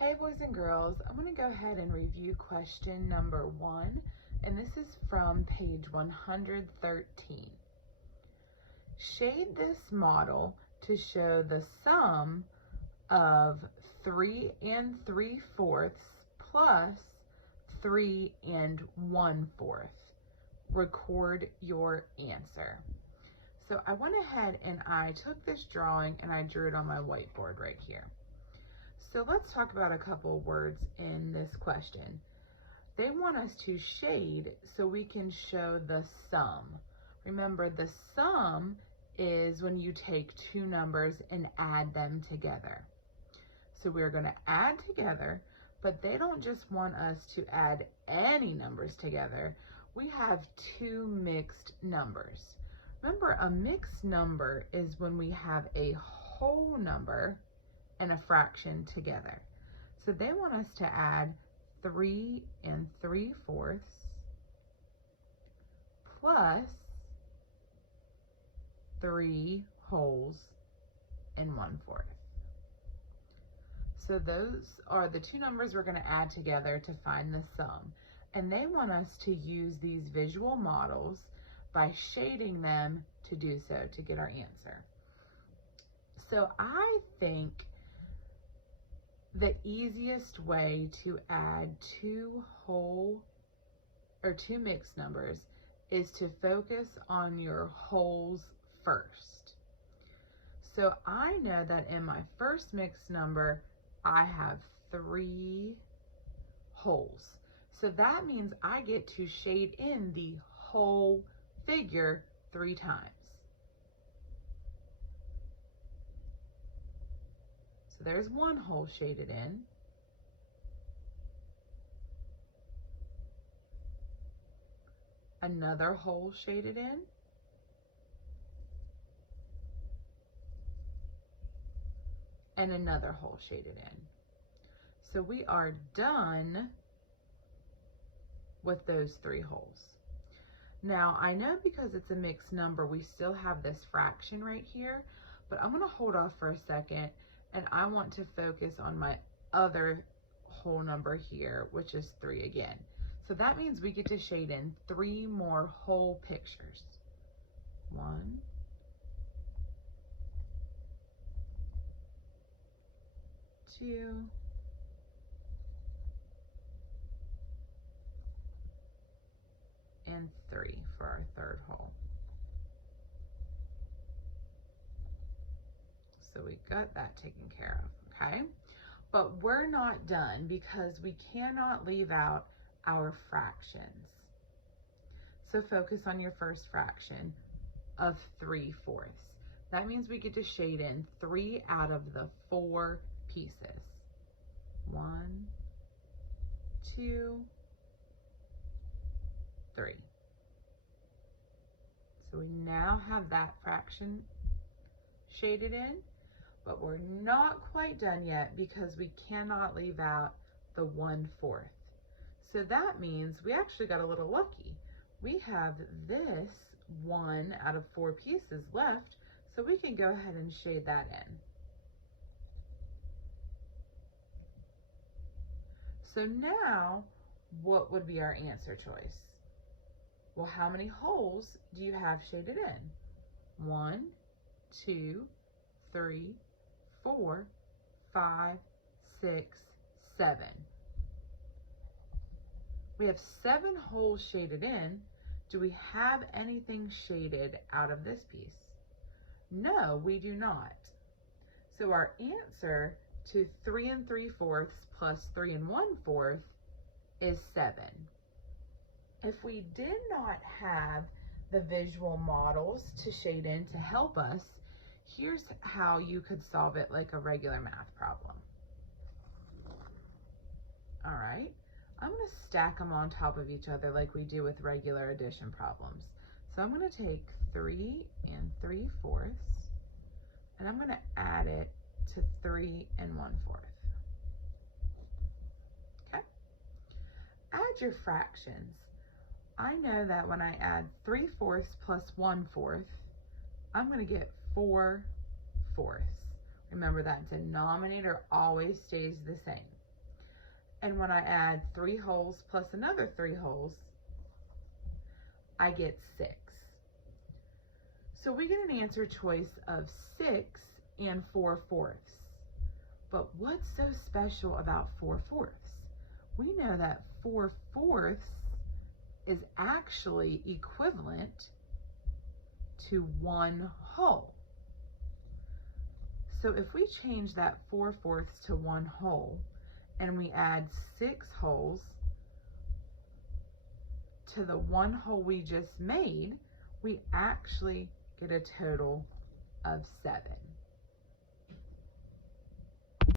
Hey boys and girls, I'm going to go ahead and review question number 1, and this is from page 113. Shade this model to show the sum of 3 3/4 plus 3 1/4. Record your answer. So I went ahead and I took this drawing and I drew it on my whiteboard right here. So let's talk about a couple words in this question. They want us to shade so we can show the sum. Remember, the sum is when you take two numbers and add them together. So we're going to add together, but they don't just want us to add any numbers together. We have two mixed numbers. Remember, a mixed number is when we have a whole number and a fraction together. So they want us to add 3 3/4 plus 3 wholes and 1/4. So those are the two numbers we're going to add together to find the sum. And they want us to use these visual models by shading them to do so, to get our answer. So I think the easiest way to add two mixed numbers is to focus on your wholes first. So I know that in my first mixed number, I have 3 wholes. So that means I get to shade in the whole figure 3 times. So there's one whole shaded in. Another whole shaded in. And another whole shaded in. So we are done with those 3 wholes. Now I know because it's a mixed number, we still have this fraction right here, but I'm gonna hold off for a second and I want to focus on my other whole number here, which is 3 again. So that means we get to shade in 3 more whole pictures. 1, 2, and 3 for our third whole. So we got that taken care of, okay? But we're not done because we cannot leave out our fractions. So focus on your first fraction of 3/4. That means we get to shade in 3 out of the 4 pieces. 1, 2, 3. So we now have that fraction shaded in, but we're not quite done yet because we cannot leave out the 1/4. So that means we actually got a little lucky. We have this 1 out of 4 pieces left, so we can go ahead and shade that in. So now, what would be our answer choice? Well, how many wholes do you have shaded in? 1, 2, 3, 4, 5, 6, 7. We have 7 wholes shaded in. Do we have anything shaded out of this piece? No, we do not. So our answer to 3 3/4 plus 3 1/4 is 7. If we did not have the visual models to shade in to help us, here's how you could solve it like a regular math problem. All right, I'm gonna stack them on top of each other like we do with regular addition problems. So I'm gonna take 3 3/4 and I'm gonna add it to 3 1/4. Okay, add your fractions. I know that when I add 3/4 plus 1/4, I'm going to get 4/4. Remember that denominator always stays the same. And when I add 3 wholes plus another 3 wholes, I get 6. So we get an answer choice of 6 and 4/4. But what's so special about 4/4? We know that 4/4 is actually equivalent to 1 whole. So if we change that 4/4 to 1 whole and we add 6 wholes to the 1 whole we just made, we actually get a total of 7.